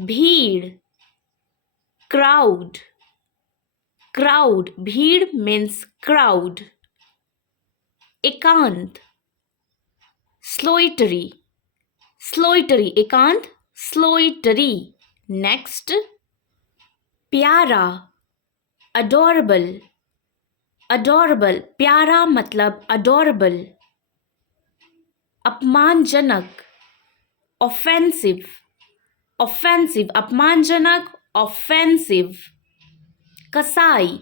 भीड़, crowd, crowd, भीड़ means crowd. एकांत, solitary, solitary, एकांत, solitary. Next, प्यारा, adorable, adorable, प्यारा मतलब adorable. अपमानजनक, offensive, offensive, अपमानजनक, offensive. कसाई,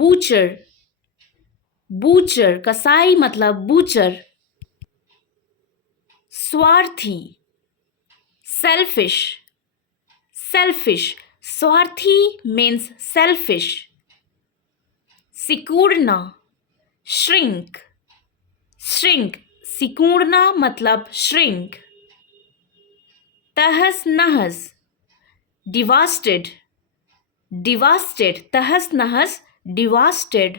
butcher, butcher, कसाई मतलब butcher. स्वार्थी, selfish, selfish, स्वार्थी means selfish. सिकुड़ना, shrink, shrink, सिकुड़ना मतलब shrink. तहस नहस, devastated, devastated, तहस नहस, devastated.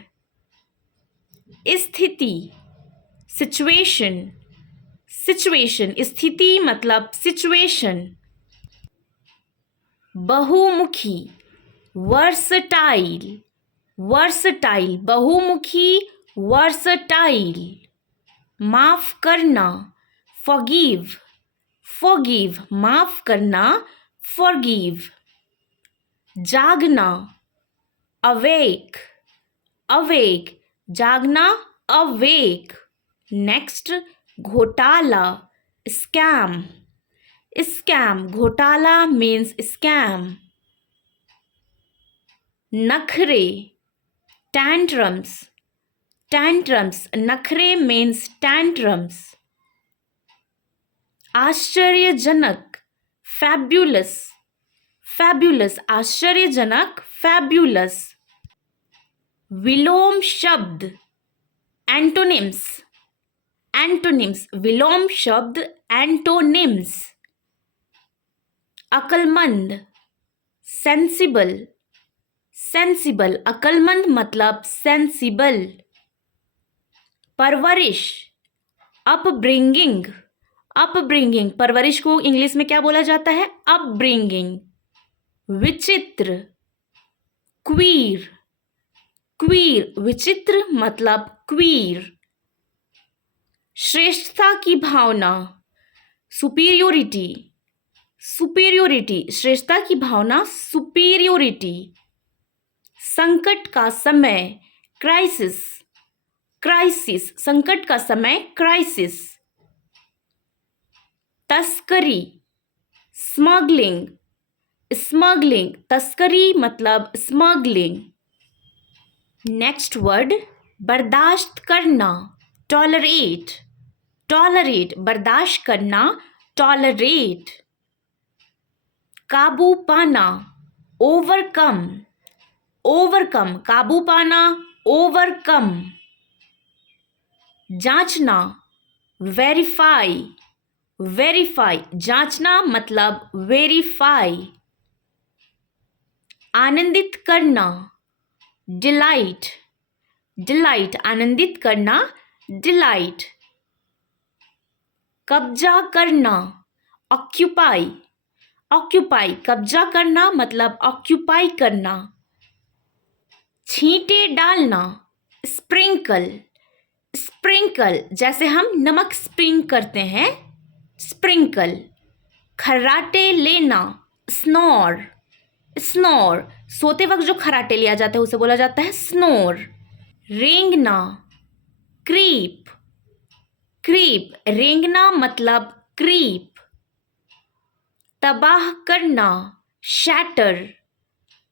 स्थिति, situation, situation, स्थिति मतलब situation. बहुमुखी, versatile, versatile, बहुमुखी, versatile. माफ करना, forgive, forgive, माफ करना, forgive. जागना, awake, awake, जागना, awake. Next, घोटाला, scam, scam, घोटाला means scam. नखरे, tantrums, tantrums, नखरे means tantrums. आश्चर्यजनक, fabulous, fabulous, आश्चर्यजनक, fabulous. विलोम शब्द, antonyms, antonyms, विलोम शब्द, antonyms. अक्लमंद, sensible, sensible, अक्लमंद मतलब sensible. परवरिश, upbringing, upbringing, परवरिश को इंग्लिश में क्या बोला जाता है? upbringing. विचित्र, queer, queer, विचित्र मतलब queer. श्रेष्ठता की भावना, superiority, superiority, श्रेष्ठता की भावना, superiority. संकट का समय, crisis, crisis, संकट का समय, crisis. तस्करी, smuggling, smuggling, तस्करी मतलब smuggling. नेक्स्ट वर्ड, बर्दाश्त करना, टॉलरेट, टॉलरेट, बर्दाश्त करना, टॉलरेट. काबू पाना, ओवरकम, ओवरकम, काबू पाना, ओवरकम. जांचना, वेरीफाई, वेरीफाई, जांचना मतलब वेरीफाई. आनंदित करना, डिलाइट, डिलाइट, आनंदित करना, डिलाइट. कब्जा करना, ऑक्यूपाई, ऑक्यूपाई, कब्जा करना मतलब ऑक्यूपाई करना. छींटे डालना, स्प्रिंकल, स्प्रिंकल, जैसे हम नमक स्प्रिंक करते हैं, स्प्रिंकल. खर्राटे लेना, स्नोर, स्नोर, सोते वक्त जो खर्राटे लिया जाता है उसे बोला जाता है स्नोर. रेंगना, क्रीप, क्रीप, रेंगना मतलब क्रीप. तबाह करना, शैटर,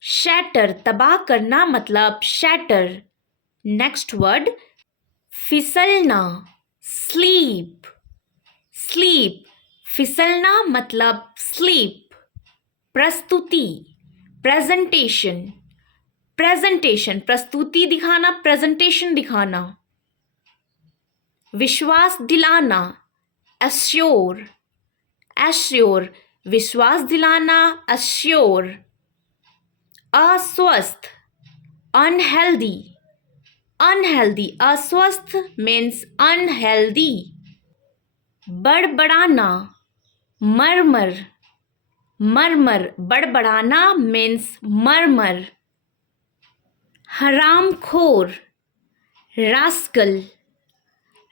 शैटर, तबाह करना मतलब शैटर. नेक्स्ट वर्ड, फिसलना, स्लीप, स्लीप, फिसलना मतलब स्लीप. प्रस्तुति, प्रेजेंटेशन, प्रेजेंटेशन, प्रस्तुति दिखाना, प्रेजेंटेशन दिखाना. विश्वास दिलाना, एश्योर, एश्योर, विश्वास दिलाना, एश्योर. अस्वस्थ, अनहेल्दी, अनहेल्दी, अस्वस्थ मीन्स अनहेल्दी. बड़बड़ाना, मरमर, मरमर, बड़बड़ाना मीन्स मरमर। हरामखोर, रास्कल,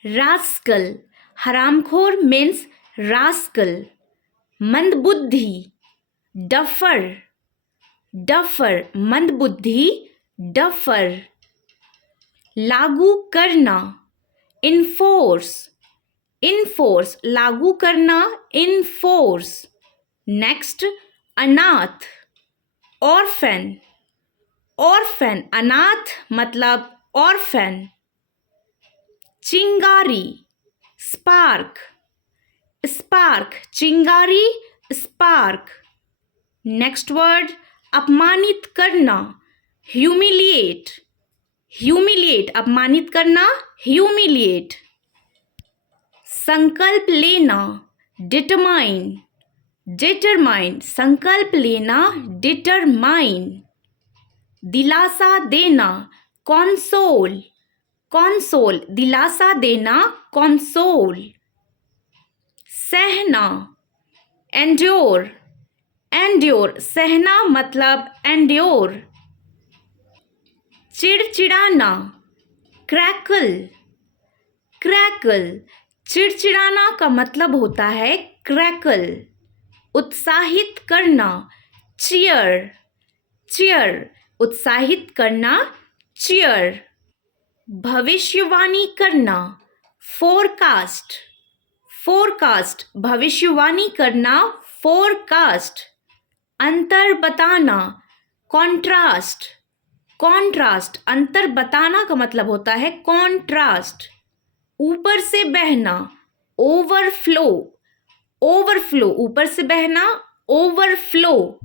रास्कल, हरामखोर मीन्स रास्कल। मंदबुद्धि, डफर, डफर, मंदबुद्धि, डफर। लागू करना, इनफोर्स, इनफोर्स, लागू करना, इनफोर्स। नेक्स्ट, अनाथ, ऑर्फन, ऑर्फन, अनाथ मतलब ऑर्फन। चिंगारी, स्पार्क, स्पार्क, चिंगारी, स्पार्क। नेक्स्ट वर्ड, अपमानित करना, ह्यूमिलिएट, ह्यूमिलिएट, अपमानित करना, ह्यूमिलिएट। संकल्प लेना, डिटरमाइन, डिटरमाइन, संकल्प लेना, डिटरमाइन। दिलासा देना, कॉन्सोल, कॉन्सोल, दिलासा देना, कॉन्सोल। सहना, एंड्योर, एंड्योर, सहना मतलब एंड्योर। चिड़चिड़ाना, क्रैकल, क्रैकल, चिड़चिड़ाना का मतलब होता है क्रैकल। उत्साहित करना, चीयर, चीयर, उत्साहित करना, चीयर। भविष्यवाणी करना, फोरकास्ट, फोरकास्ट, भविष्यवाणी करना, फोरकास्ट। अंतर बताना, कॉन्ट्रास्ट, कॉन्ट्रास्ट, अंतर बताना का मतलब होता है कॉन्ट्रास्ट। ऊपर से बहना, ओवरफ्लो, ओवरफ्लो, ऊपर से बहना, ओवरफ्लो।